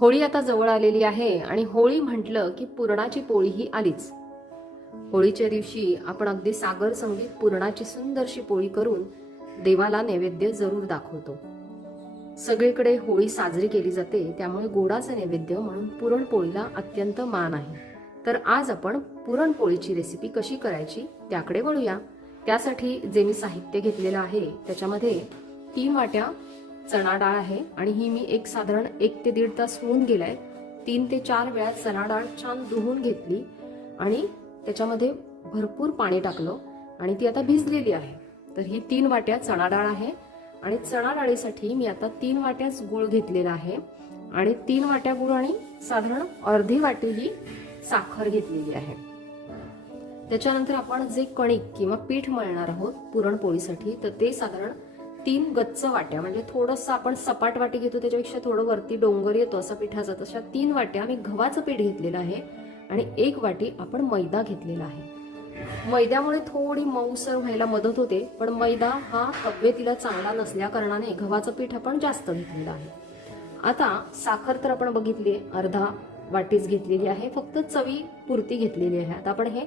होळी आता जवळ आलेली आहे आणि होळी म्हटलं की पुरणाची पोळी ही आलीच. होळीच्या दिवशी आपण अगदी सागर संगीत पुरणाची सुंदरशी पोळी करून देवाला नैवेद्य जरूर दाखवतो. सगळीकडे होळी साजरी केली जाते, त्यामुळे गोडाचं नैवेद्य म्हणून पुरणपोळीला अत्यंत मान आहे. तर आज आपण पुरणपोळीची रेसिपी कशी करायची त्याकडे वळूया. त्यासाठी जे मी साहित्य घेतलेलं आहे त्याच्यामध्ये 3 वाट्या चणा डाळ आहे आणि ही मी साधारण 1 ते 1.5 तास होऊन गेलाय. 3 ते 4 वेळा चणा डाळ छान धुवून घेतली आणि त्याच्यामध्ये भरपूर पाणी टाकलं आणि ती आता भिजलेली आहे. तर ही 3 वाट्या चणा डाळ आहे आणि चणा डाळीसाठी मी आता 3 वाट्याच गूळ घेतलेला आहे आणि 3 वाट्या गूळ आणि साधारण अर्धी वाटी ही साखर घेतलेली आहे. त्याच्यानंतर आपण जे कणिक किंवा पीठ मळणार आहोत पुरणपोळीसाठी, तर ते साधारण 3 गच्च वाट्या, म्हणजे थोडंसं आपण सपाट वाटी घेतो त्याच्यापेक्षा थोडं वरती डोंगर येतो असा पिठाचा, तशा 3 वाट्या मी गव्हाचं पीठ घेतलेलं आहे आणि 1 वाटी आपण मैदा घेतलेला आहे. मैद्यामुळे थोडी मऊसर व्हायला मदत होते, पण मैदा हा तब्येतीला चांगला नसल्या कारणाने गव्हाचं पीठ आपण जास्त घेतलेलं आहे. आता साखर तर आपण बघितली अर्धा वाटीच घेतलेली आहे, फक्त चवी पुरती घेतलेली आहे. आता आपण हे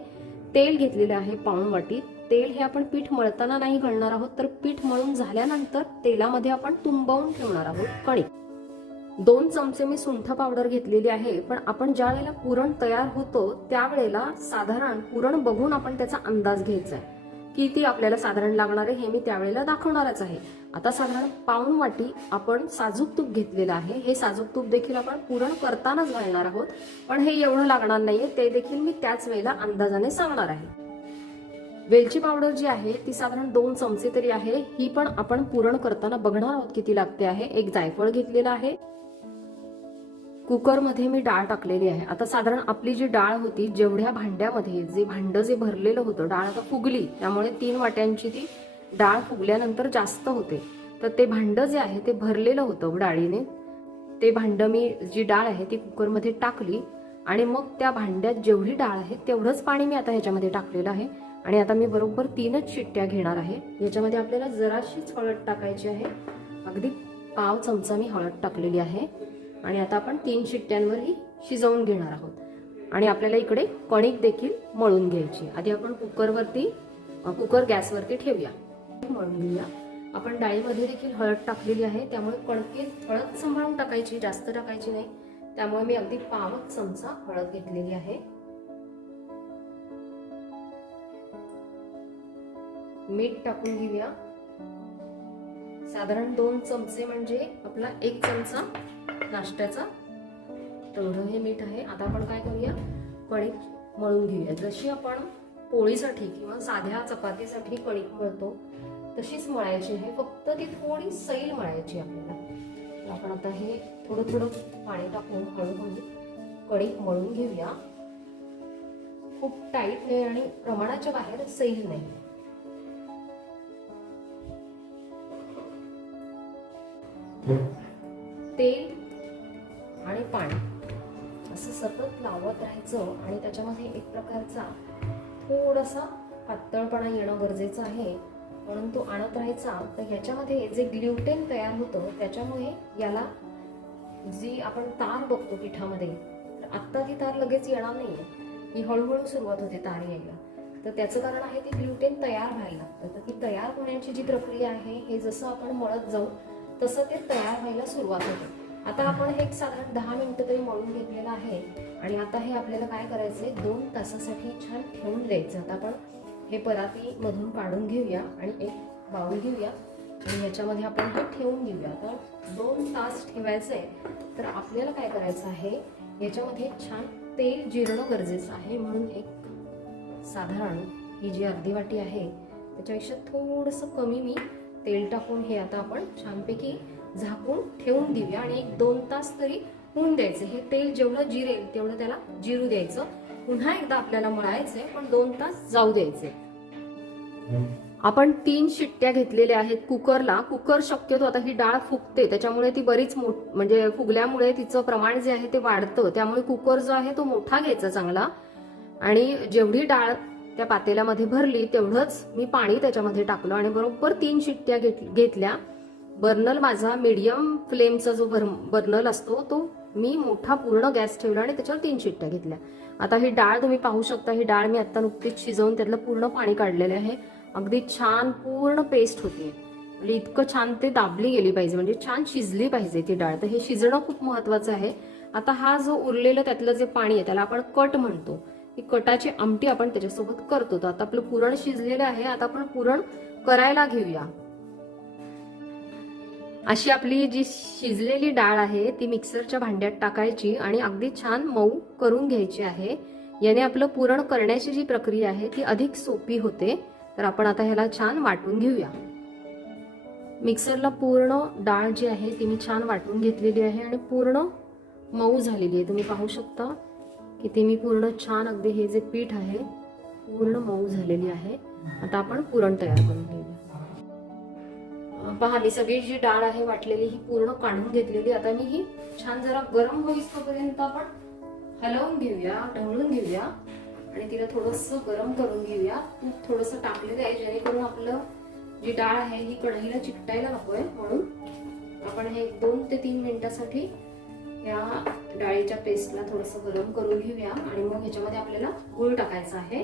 तेल घेतलेलं आहे पाऊण वाटी. तेल हे आपण पीठ मळताना नाही घालणार आहोत, तर पीठ मळून झाल्यानंतर तेलामध्ये आपण तुंबवून ठेवणार आहोत कणिक. 2 चमचे मी सुंठ पावडर घेतलेली आहे, पण आपण ज्या वेळेला पुरण तयार होतो त्यावेळेला साधारण पुरण बघून आपण त्याचा अंदाज घ्यायचा आहे. किती आपल्याला साधारण लागणार आहे हे मी त्यावेळेला दाखवणारच आहे. आता साधारण पाऊण वाटी आपण साजूक तूप घेतलेलं आहे. हे साजूक तूप देखील आपण पुरण करतानाच घालणार आहोत, पण हे एवढं लागणार नाहीये, ते देखील मी त्याच वेळेला अंदाजाने सांगणार आहे. वेलची पावडर जी आहे ती साधारण 2 चमचे तरी आहे. ही पण आपण पुरण करताना बघणार आहोत किती लागते आहे. एक जायफळ घेतलेला आहे. कुकरमध्ये मी डाळ टाकलेली आहे. आता साधारण आपली जी डाळ होती, जेवढ्या भांड्यामध्ये जे भरलेलं होतं, डाळ आता फुगली, त्यामुळे 3 वाट्यांची ती डाळ फुगल्यानंतर जास्त होते. तर ते भांडं जे आहे ते भरलेलं होतं डाळीने. ते भांडं मी जी डाळ आहे ती कुकरमध्ये टाकली आणि मग त्या भांड्यात जेवढी डाळ आहे तेवढंच पाणी मी आता ह्याच्यामध्ये टाकलेलं आहे आणि आता मी बरोबर 3च शिट्ट्या घेणार आहे. याच्यामध्ये आपल्याला जराशीच हळद टाकायची आहे. अगदी पाव चमचा मी हळद टाकलेली आहे आणि आता आपण 3 शिट्ट्यांवर ही शिजवून घेणार आहोत. आणि आपल्याला इकडे कणिक देखील मळून घ्यायची. आधी आपण कुकर गॅसवरती ठेवूया, मळून घेऊया. आपण डाळीमध्ये देखील हळद टाकलेली आहे, त्यामुळे कणकेत हळद सांभाळून टाकायची, जास्त टाकायची नाही. त्यामुळे मी अगदी पावच चमचा हळद घेतलेली आहे. मीठ टाकून घेऊया. साधारण 2 चमचे म्हणजे आपला 1 चमचा नाश्त्याचा, तेवढं हे मीठ आहे. आता आपण काय करूया, कणिक मळून घेऊया. जशी आपण पोळीसाठी किंवा साध्या चपातीसाठी कणिक मळतो तशीच मळायची आहे, फक्त ती थोडी सैल मळायची आपल्याला. तर आपण आता हे थोडं थोडं पाणी टाकून हळूहळू कणिक मळून घेऊया. खूप टाईट नाही आणि प्रमाणाच्या बाहेर सैल नाही. तेल आणि पाणी असं सतत लावत राहायचं आणि त्याच्यामध्ये एक प्रकारचा थोडासा पातळपणा येणं गरजेचं आहे, म्हणून तो आणत राहायचा. तर ह्याच्यामध्ये जे ग्लुटेन तयार होतं त्याच्यामुळे याला जी आपण तार बघतो पिठामध्ये, तर आत्ता ती तार लगेच येणार नाहीये, ही हळूहळू सुरुवात होते तार यायला. तर त्याचं कारण आहे ते ग्लुटेन तयार व्हायला लागतं. तर ती तयार होण्याची जी प्रक्रिया आहे, हे जसं आपण मळत जाऊ तसं ते तयार व्हायला सुरुवात होते. आता आपण हे साधारण 10 मिनिटं तरी मळून घेतलेलं आहे आणि आता हे आपल्याला काय करायचंय, 2 तासासाठी छान ठेवून द्यायचं. आता आपण हे पराती मधून काढून घेऊया आणि एक बाउल घेऊया आणि ह्याच्यामध्ये आपण हे ठेवून घेऊया. आता 2 तास ठेवायचंय. तर आपल्याला काय करायचं आहे, याच्यामध्ये छान तेल जिरणं गरजेचं आहे, म्हणून एक साधारण ही जी अर्धी वाटी आहे त्याच्यापेक्षा थोडंसं कमी मी तेल टाकून हे आता आपण छानपैकी झाकून ठेवून देऊया आणि 1-2 तास तरी होऊन द्यायचे. हे तेल जेवढं जिरेल तेवढं त्याला जिरू द्यायचं. पुन्हा एकदा आपल्याला मळायचंय, पण 2 तास जाऊ द्यायचे. आपण 3 शिट्ट्या घेतलेल्या आहेत कुकरला. कुकर शक्यतो आता ही डाळ फुगते त्याच्यामुळे ती बरीच म्हणजे फुगल्यामुळे तिचं प्रमाण जे आहे ते वाढतं, त्यामुळे कुकर जो आहे तो मोठा घ्यायचा चांगला. आणि जेवढी डाळ त्या पातेल्यामध्ये भरली तेवढंच मी पाणी त्याच्यामध्ये टाकलं आणि बरोबर 3 शिट्ट्या घेतल्या. बर्नल माझा मीडियम फ्लेमचा जो बर्नल असतो तो मी मोठा पूर्ण गॅस ठेवला आणि त्याच्यावर 3 शिट्ट्या घेतल्या. आता ही डाळ तुम्ही पाहू शकता, ही डाळ मी आता नुकतीच शिजवून त्यातलं पूर्ण पाणी काढलेलं आहे. अगदी छान पूर्ण पेस्ट होतीये. म्हणजे इतकं छान ते दाबली गेली पाहिजे, म्हणजे छान शिजली पाहिजे ती डाळ. तर हे शिजणं खूप महत्वाचं आहे. आता हा जो उरलेलं त्यातलं जे पाणी आहे त्याला आपण कट म्हणतो. ही कटाची आमटी आपण त्याच्यासोबत करतो. तर आता आपलं पुरण शिजलेलं आहे. आता आपण पुरण करायला घेऊया. अशी आपली जी शिजलेली डाळ आहे ती मिक्सरच्या भांड्यात टाकायची आणि अगदी छान मऊ करून घ्यायची आहे. याने आपलं पुरण करण्याची जी प्रक्रिया आहे ती अधिक सोपी होते. तर आपण आता ह्याला छान वाटून घेऊया. मिक्सरला पूर्ण डाळ जी आहे ती मी छान वाटून घेतलेली आहे आणि पूर्ण मऊ झालेली आहे. तुम्ही पाहू शकता की ती मी पूर्ण छान अगदी हे जे पीठ आहे पूर्ण मऊ झालेली आहे. आता आपण पुरण तयार करून घेऊया. पहा, मी सगळी जी डाळ आहे वाटलेली ही पूर्ण काढून घेतलेली. आता मी ही छान जरा गरम होईपर्यंत आपण हलवून घेऊया, ढवळून घेऊया आणि तिला थोडंसं गरम करून घेऊया. तूप थोडंसं टाकलेलं आहे जेणेकरून आपलं जी डाळ आहे ही कढईला चिकटायला नकोय, म्हणून आपण हे 2 ते 3 मिनिटासाठी या डाळीच्या पेस्टला थोडंसं गरम करून घेऊया आणि मग ह्याच्यामध्ये आपल्याला गूळ टाकायचा आहे.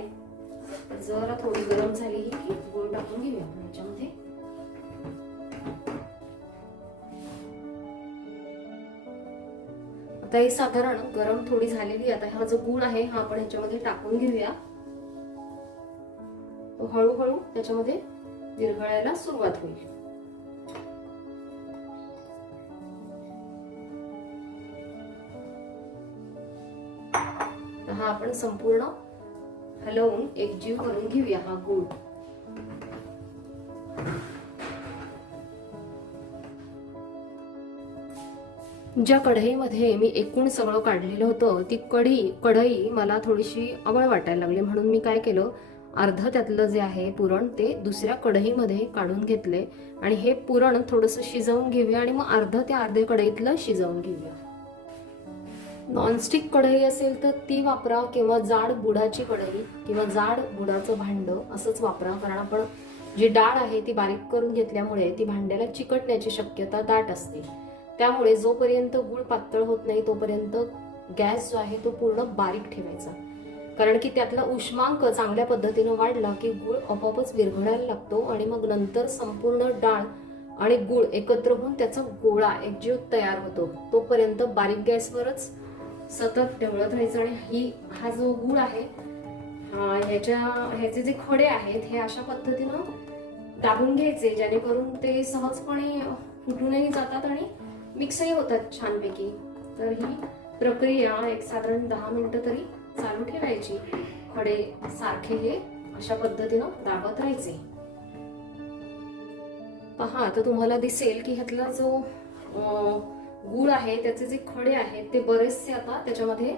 जरा थोडी गरम झाली की गूळ टाकून घेऊया आपण ह्याच्यामध्ये. आता ही साधारण गरम थोडी झालेली. आता हा जो गूळ आहे हा आपण ह्याच्यामध्ये टाकून घेऊया. तो हळूहळू त्याच्यामध्ये विरघळायला सुरुवात होईल. हा आपण संपूर्ण हलवून एकजीव करून घेऊया हा गूळ. ज्या कढईमध्ये मी एकूण सगळं काढलेलं होतं ती कढई मला थोडीशी आवळ वाटायला लागली, म्हणून मी काय केलं, अर्ध त्यातलं जे आहे पुरण ते दुसऱ्या कढईमध्ये काढून घेतले आणि हे पुरण थोडंसं शिजवून घेऊया आणि मग अर्ध्या कढईतलं शिजवून घेऊया. नॉनस्टिक कढई असेल तर ती वापरा किंवा जाड बुडाची कढई किंवा जाड बुडाचं भांड असंच वापरा. कारण आपण जी डाळ आहे ती बारीक करून घेतल्यामुळे ती भांड्याला चिकटण्याची शक्यता दाट असते. त्यामुळे जोपर्यंत गूळ पातळ होत नाही तोपर्यंत गॅस जो आहे तो पूर्ण बारीक ठेवायचा. कारण की त्यातला उष्मांक चांगल्या पद्धतीनं वाढला की गूळ आपोआपच विरघळायला लागतो आणि मग नंतर संपूर्ण डाळ आणि गूळ एकत्र होऊन त्याचा गोळा एकजीव तयार होतो. तोपर्यंत बारीक गॅसवरच सतत ढवळत राहायचं. आणि हा जो गूळ आहे ह्याचे जे खडे आहेत हे अशा पद्धतीनं दाबून घ्यायचे जेणेकरून ते सहजपणे फुटूनही जातात आणि मिक्सही होतात छानपैकी. तर ही प्रक्रिया एक साधारण 10 मिनिटं तरी चालू ठेवायची. खडे सारखे हे अशा पद्धतीनं दाबत राहायचे. पहा, आता तुम्हाला दिसेल की ह्यातला जो गूळ आहे त्याचे जे खडे आहेत ते बरेचसे आता त्याच्यामध्ये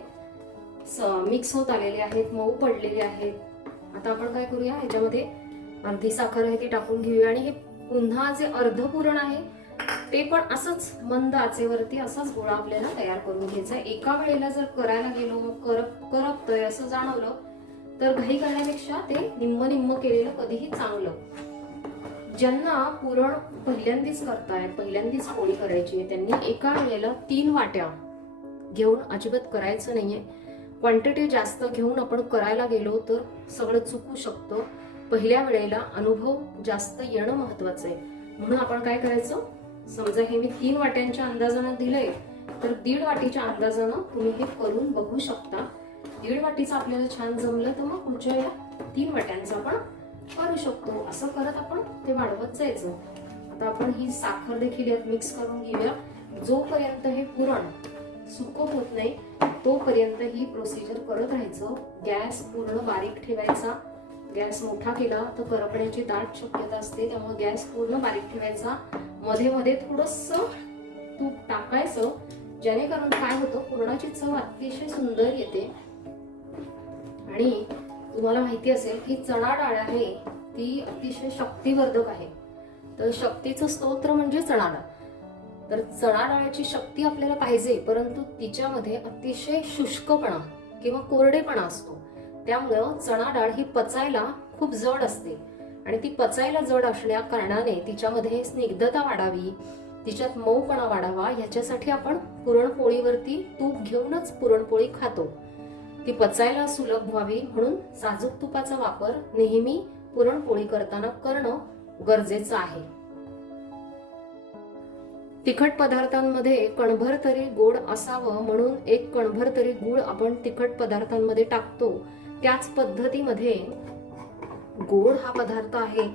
मिक्स होत आलेले आहेत, मऊ पडलेले आहेत. आता आपण काय करूया, ह्याच्यामध्ये अर्धी साखर आहे ती टाकून घेऊया आणि हे पुन्हा जे अर्ध पुरण आहे ते पण असंच मंद आचेवरती असाच गोळा आपल्याला तयार करून घ्यायचा. एका वेळेला जर करायला गेलो करपतोय असं जाणवलं तर घाई करण्यापेक्षा ते निम्म केलेलं कधीही चांगलं. ज्यांना पुरण पहिल्यांदाच करतायत, पहिल्यांदाच पोळी करायची, त्यांनी एका वेळेला 3 वाट्या घेऊन अजिबात करायचं नाहीये. क्वांटिटी जास्त घेऊन आपण करायला गेलो तर सगळं चुकू शकतं. पहिल्या वेळेला अनुभव जास्त येणं महत्वाचं आहे. म्हणून आपण काय करायचं, समजा हे मी 3 वाट्यांच्या अंदाजानं दिलंय तर 1.5 वाटीच्या अंदाजानं तुम्ही हे करून बघू शकता. 1.5 वाटीचं आपल्याला छान जमलं तर मग पुढच्या वेळेला 3 वाट्यांचं आपण करू शकतो. असं करत आपण ते वाढवत जायचं. आता आपण ही साखर देखील यात मिक्स करून घेऊया. जोपर्यंत हे पुरण सुकं होत नाही तोपर्यंत ही प्रोसिजर करत राहायचं. गॅस पूर्ण बारीक ठेवायचा. गॅस मोठा केला तर करपण्याची दाट शक्यता असते, त्यामुळे गॅस पूर्ण बारीक ठेवायचा. मध्ये मध्ये थोडंसं तूप टाकायचं जेणेकरून काय होतं, पुरणाची चव अतिशय सुंदर येते. आणि तुम्हाला माहिती असेल की चणा डाळ आहे ती अतिशय शक्तिवर्धक आहे. तर शक्तीचं स्तोत्र म्हणजे चणा डाळ. तर चणा डाळीची शक्ती आपल्याला पाहिजे, परंतु तिच्यामध्ये अतिशय शुष्कपणा किंवा कोरडेपणा असतो. त्यामुळं चणा डाळ ही पचायला खूप जड असते आणि ती पचायला जड असल्या कारणाने तिच्यामध्ये स्निग्धता वाढावी तिच्यात मऊपणा वाढावा ह्याच्यासाठी आपण पुरणपोळीवरती तूप घेऊनच पुरणपोळी खातो. ती पचायला सुलभ व्हावी म्हणून साजूक तुपाचा वापर नेहमी पुरणपोळी करताना करणं गरजेचं आहे. तिखट पदार्थांमध्ये कणभर तरी गोड असावं म्हणून एक कणभर तरी गूळ आपण तिखट पदार्थांमध्ये टाकतो. त्याच पद्धतीमध्ये गोड हा पदार्थ आहे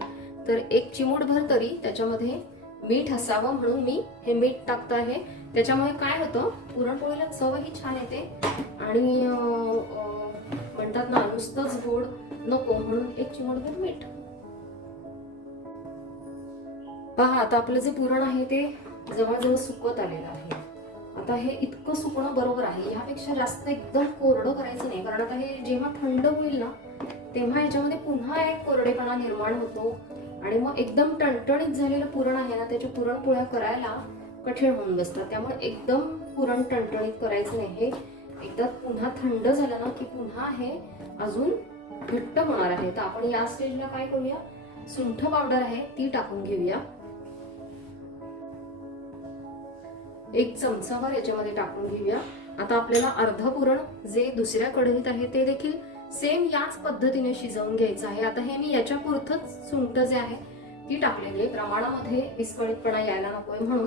तर एक चिमूटभर तरी त्याच्यामध्ये मीठ असावं म्हणून मी हे मीठ टाकत आहे. त्याच्यामुळे काय होतं, पुरणपोळीला चवही छान येते आणि म्हणतात ना नुसतंच गोड नको म्हणून एक चिमूटभर मीठ. पहा आता आपलं जे पुरण आहे ते जवळजवळ सुकत आलेलं आहे. आता हे इतकं सुकणं बरोबर आहे. यापेक्षा जास्त एकदम कोरडं करायचं नाही, कारण आता हे जेव्हा थंड होईल ना तेव्हा याच्यामध्ये पुन्हा एक कोरडेपणा निर्माण होतो आणि मग एकदम टणटणीत झालेलं पुरण आहे ना त्याच्या पुरणपोळ्या करायला कठीण होऊन बसतात. त्यामुळे एकदम पुरण टणटणीत करायचं नाही. हे एकदा पुन्हा थंड झालं ना की पुन्हा हे अजून घट्ट होणार आहे. तर आपण या स्टेजला काय करूया, सुंठ पावडर आहे ती टाकून घेऊया. एक चमचाभर याच्यामध्ये टाकून घेऊया. आता आपल्याला अर्ध पुरण जे दुसऱ्या कढईत आहे ते देखील सेम याच पद्धतीने शिजवून घ्यायचं आहे. आता हे मी याच्या पुरतच सुंठ जे आहे ती टाकलेली आहे, प्रमाणामध्ये विस्कळीतपणा यायला नकोय म्हणून.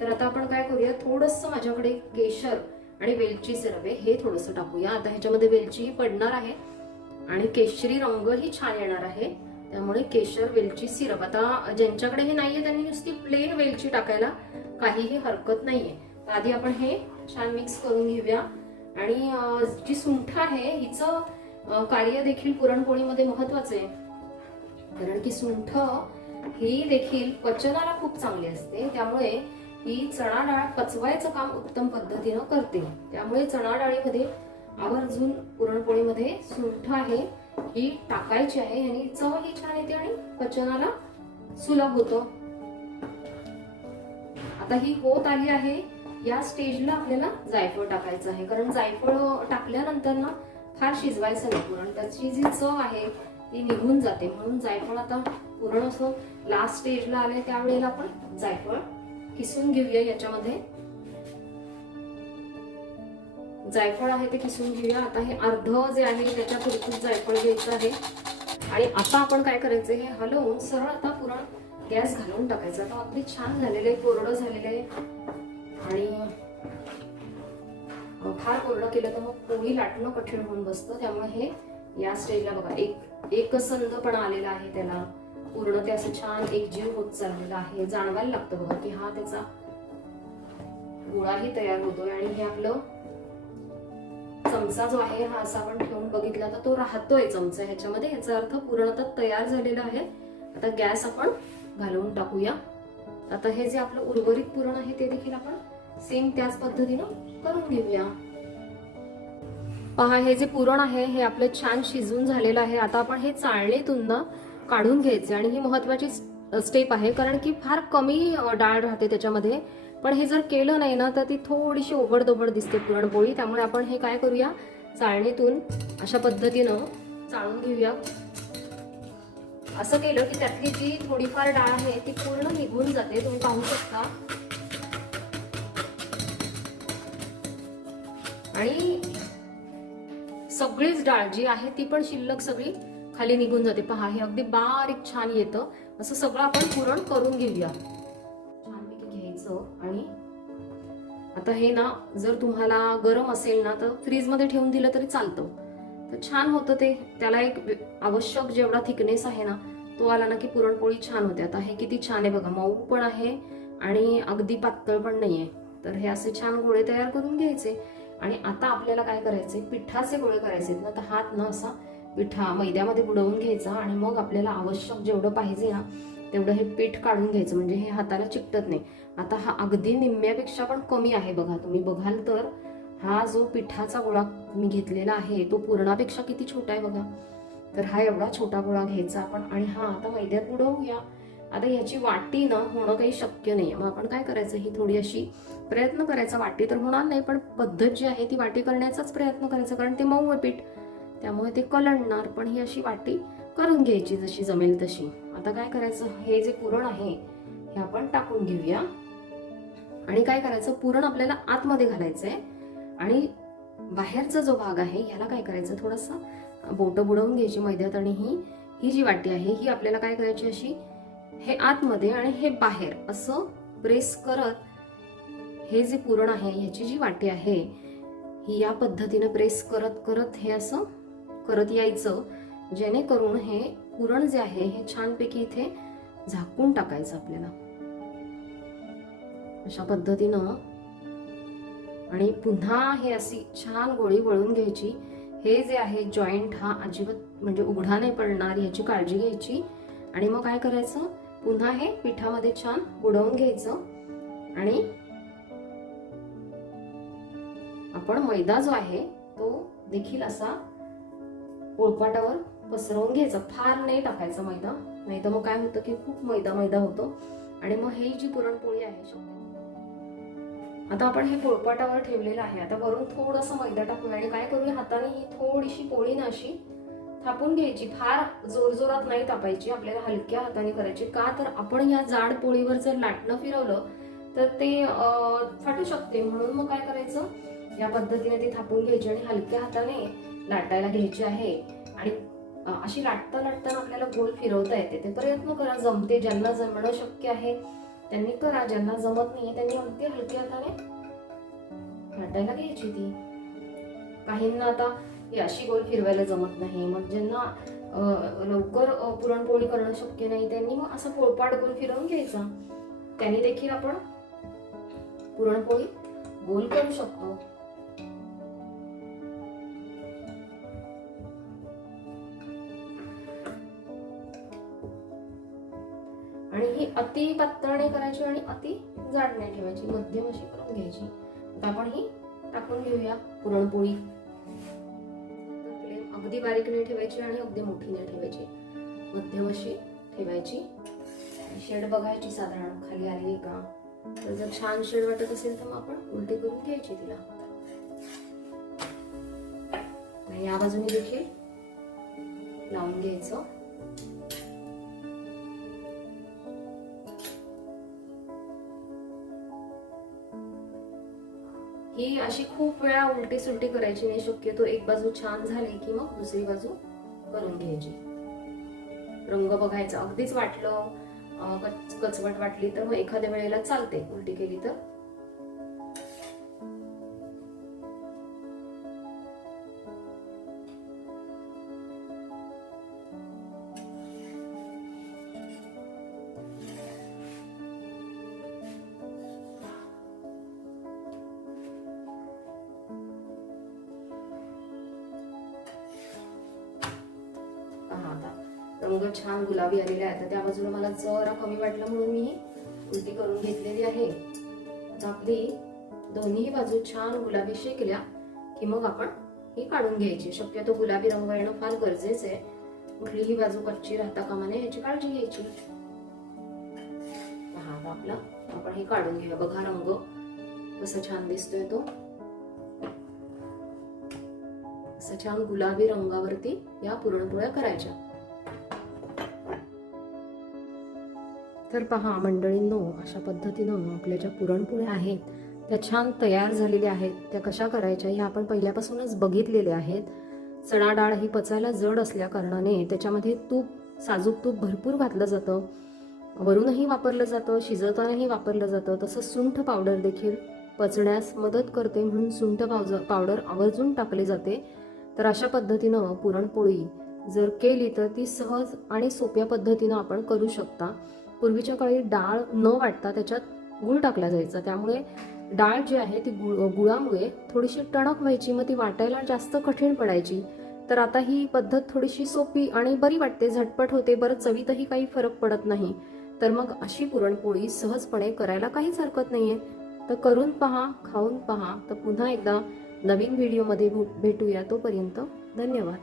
तर आता आपण काय करूया, थोडंसं माझ्याकडे केशर आणि वेलची सिरप आहे हे थोडंसं टाकूया. आता ह्याच्यामध्ये वेलची पडणार आहे आणि केशरी रंगही छान येणार आहे, त्यामुळे केशर वेलची सिरप. आता ज्यांच्याकडे हे नाहीये त्यांनी नुसती प्लेन वेलची टाकायला काहीही हरकत नाहीये. आधी आपण हे छान मिक्स करून घेऊया. आणि जी सुंठ आहे हिचं कार्य देखील पुरणपोळीमध्ये महत्वाचं आहे, कारण की सुंठ ही देखील पचनाला खूप चांगली असते. त्यामुळे ही चणा डाळ पचवायचं काम उत्तम पद्धतीनं करते. त्यामुळे चणा डाळीमध्ये आवर्जून पुरणपोळीमध्ये सुंठ आहे ही टाकायची आहे आणि चव ही छान येते आणि पचनाला सुलभ होतं. आता ही होत आली आहे. या स्टेजला आपल्याला जायफळ टाकायचं आहे, कारण जायफळ टाकल्यानंतर ना फार शिजवायचं नाही पुरण, त्याची जी चव आहे ती निघून जाते. म्हणून जायफळ आता पुरण असं लास्ट स्टेजला आले त्यावेळेला आपण जायफळ किसून घेऊया. याच्यामध्ये जायफळ आहे ते किसून घेऊया. आता हे अर्ध जे आहे त्याच्या पुरतच जायफळ घ्यायचं आहे. आणि आता आपण काय करायचं, हे हलवून सरळ आता पुरण गॅस घालून टाकायचं. आता अगदी छान झालेलं आहे, कोरडं झालेलं आहे. आणि फार कोरडं केलं तर मग पोळी लाटणं कठीण होऊन बसतं. त्यामुळे हे या स्टेजला बघा एक संदपणा आलेला आहे त्याला, पूर्ण ते असं छान एकजीव होत चाललेलं आहे. जाणवायला लागतं बघा की हा त्याचा गोळाही तयार होतोय. आणि हे आपलं चमचा जो आहे हा असा आपण ठेवून बघितला तर तो राहतोय चमचा ह्याच्यामध्ये, याचा अर्थ पुरण आता तयार झालेलं आहे. आता गॅस आपण घालवून टाकूया. आता हे जे आपलं उर्वरित पुरण आहे ते देखील आपण सेम त्याच पद्धतीनं करून घेऊया. पहा हे जे पुरण आहे हे आपलं छान शिजून झालेलं आहे. आता आपण हे चाळणीतून ना काढून घ्यायचे आणि ही महत्वाची स्टेप आहे, कारण की फार कमी डाळ राहते त्याच्यामध्ये. पण हे जर केलं नाही ना तर ती थोडीशी ओबडधोबड दिसते पुरणपोळी. त्यामुळे आपण हे काय करूया, चाळणीतून अशा पद्धतीनं चाळून घेऊया. असं केलं की त्यातली जी थोडीफार डाळ आहे ती पूर्ण निघून जाते, तुम्ही पाहू शकता. आणि सगळीच डाळ जी आहे ती पण शिल्लक सगळी खाली निघून जाते. पहा हे अगदी बारीक छान येतं. असं सगळं आपण पुरण करून घेऊया. छानपैकी घ्यायचं. आणि आता हे ना जर तुम्हाला गरम असेल ना तर फ्रीज मध्ये ठेवून दिलं तरी चालतं, तर छान होतं ते. त्याला एक आवश्यक जेवढा थिकनेस आहे ना तो आला ना की पुरणपोळी छान होते. आता हे किती छान आहे बघा, मऊ पण आहे आणि अगदी पातळ पण नाहीये. तर हे असे छान गोळे तयार करून घ्यायचे. आणि आता आपल्याला काय करायचे, पिठाचे गोळे करायचे ना, तर हात ना असा पिठा मैद्यामध्ये बुडवून घ्यायचा आणि मग आपल्याला आवश्यक जेवढं पाहिजे ना तेवढं हे पीठ काढून घ्यायचं, म्हणजे हे हाताला चिकटत नाही. आता हा अगदी निम्म्यापेक्षा पण कमी आहे बघा. तुम्ही बघाल तर हा जो पिठाचा गोळा मी घेतलेला आहे तो पुरणापेक्षा किती छोटा आहे बघा. तर हा एवढा छोटा गोळा घ्यायचा आपण आणि हा आता मैद्यात बुडवूया. आता याची वाटी ना होणं काही शक्य नाही. मग आपण काय करायचं, ही थोडी अशी प्रयत्न करायचा. वाटी तर होणार नाही पण पद्धत जी आहे ती वाटी करण्याचाच प्रयत्न करायचा, कारण ते मऊ आहे पीठ त्यामुळे ते कलंडणार. पण ही अशी वाटी करून घ्यायची जशी जमेल तशी. आता काय करायचं, हे जे पुरण आहे हे आपण टाकून घेऊया. आणि काय करायचं, पुरण आपल्याला आतमध्ये घालायचं आहे आणि बाहेरचा जो भाग आहे याला काय करायचं, थोडंसं बोटं बुडवून घ्यायची मैद्यात आणि ही जी वाटी आहे ही आपल्याला काय करायची, अशी हे आतमध्ये आणि हे बाहेर असं प्रेस करत हे जे पुरण आहे ह्याची जी वाटी आहे ही या पद्धतीने प्रेस करत करत हे असं करत यायचं, जेणेकरून हे पुरण जे आहे हे छानपैकी इथे झाकून टाकायचं आपल्याला अशा पद्धतीनं. आणि पुन्हा हे अशी छान गोळी वळून घ्यायची. हे जे आहे जॉईंट हा अजिबात म्हणजे उघडा नाही पडणार याची काळजी घ्यायची. आणि मग काय करायचं, पुन्हा हे पिठामध्ये छान बुडवून घ्यायचं आणि आपण मैदा जो आहे तो देखील असा पोळपाटावर पसरवून घ्यायचा. फार नाही टाकायचा मैदा, नाही तर मग काय होतं की खूप मैदा मैदा होतो आणि मग ही जी पुरणपोळी आहे, आता आपण हे पोळपाटावर ठेवलेलं आहे. आता वरून थोडंसं मैदा टाकूया आणि काय करूया, हाताने ही थोडीशी पोळी ना अशी थापून घ्यायची. फार जोरजोरात नाही थापायची, आपल्याला हलक्या हाताने करायची. का तर आपण या जाड पोळीवर जर लाटणं फिरवलं तर ते फाटू शकते, म्हणून मग काय करायचं, या पद्धतीने ती थापून घ्यायची आणि हलक्या हाताने लाटायला घ्यायची आहे. आणि अशी लाटता लाटताना आपल्याला गोल फिरवता येते. ते प्रयत्न करा, जमते. ज्यांना जमणं शक्य आहे त्यांनी करा, ज्यांना जमत नाहीये त्यांनी अगदी हलक्या हाताने लाटायला घ्यायची ती. काहींना आता ही अशी गोल फिरवायला जमत नाही, मग ज्यांना लवकर पुरणपोळी करणं शक्य नाही त्यांनी मग असं पोळपाट गोल फिरवून घ्यायचा. त्यांनी देखील आपण पुरणपोळी गोल करू शकतो. आणि ही अति पातळ नाही करायची आणि अति जाड नाही ठेवायची, मध्यम अशी करून घ्यायची. आता आपण ही टाकून घेऊया पुरणपोळी. फ्लेम अगदी बारीक नाही ठेवायची आणि अगदी मोठी नाही ठेवायची, मध्यम अशी ठेवायची. शेड बघायची साधारण खाली आली का, तर जर छान शेड वाटत असेल तर मग आपण उलटी करून घ्यायची तिला. आणि या बाजूने देखील लावून घ्यायचं. ही अशी खूप वेळा उलटी सुलटी करायची नाही, शक्यतो एक बाजू छान झाली की मग दुसरी बाजू करून घ्यायची. रंग बघायचा, अगदीच वाटलं कचवट वाटली तर मग एखाद्या वेळेला चालते उलटी केली तर. रंग छान गुलाबी आलेला आहे. त्या बाजूला मला जरा कमी वाटलं म्हणून मी उलटी करून घेतलेली आहे. आता आपली दोन्ही बाजू छान गुलाबी शेकल्या की मग आपण ही काढून घ्यायची. शक्यतो गुलाबी रंग येणं फार गरजेचं आहे, कुठलीही बाजू कच्ची राहता कामा नये याची काळजी घ्यायची. हा आपला आपण हे काढून घेऊया. बघा रंग कसा छान दिसतोय, तो असा छान गुलाबी रंगावरती या पुरणपोळ्या करायच्या. तर पहा मंडळींनो, अशा पद्धतीनं आपल्या ज्या पुरणपोळ्या आहेत त्या छान तयार झालेल्या आहेत. त्या कशा करायच्या हे आपण पहिल्यापासूनच बघितलेले आहेत. चणा डाळ ही पचायला जड असल्या कारणाने त्याच्यामध्ये तूप, साजूक तूप भरपूर घातलं जातं, वरूनही वापरलं जातं, शिजवतानाही वापरलं जातं. तसंच सुंठ पावडर देखील पचण्यास मदत करते म्हणून सुंठ पावडर आवर्जून टाकले जाते. तर अशा पद्धतीनं पुरणपोळी जर केली तर ती सहज आणि सोप्या पद्धतीनं आपण करू शकता. पूर्वीच्या काळी डाळ न वाटता त्याच्यात गूळ टाकला जायचा, त्यामुळे डाळ जी आहे ती गुळामुळे थोडीशी टणक व्हायची, मग ती वाटायला जास्त कठीण पडायची. तर आता ही पद्धत थोडीशी सोपी आणि बरी वाटते, झटपट होते, बरं चवीतही काही फरक पडत नाही. तर मग अशी पुरणपोळी सहजपणे करायला काहीच हरकत नाहीये. तर करून पहा, खाऊन पहा. तर पुन्हा एकदा नवीन व्हिडिओमध्ये भेटूया. तोपर्यंत धन्यवाद.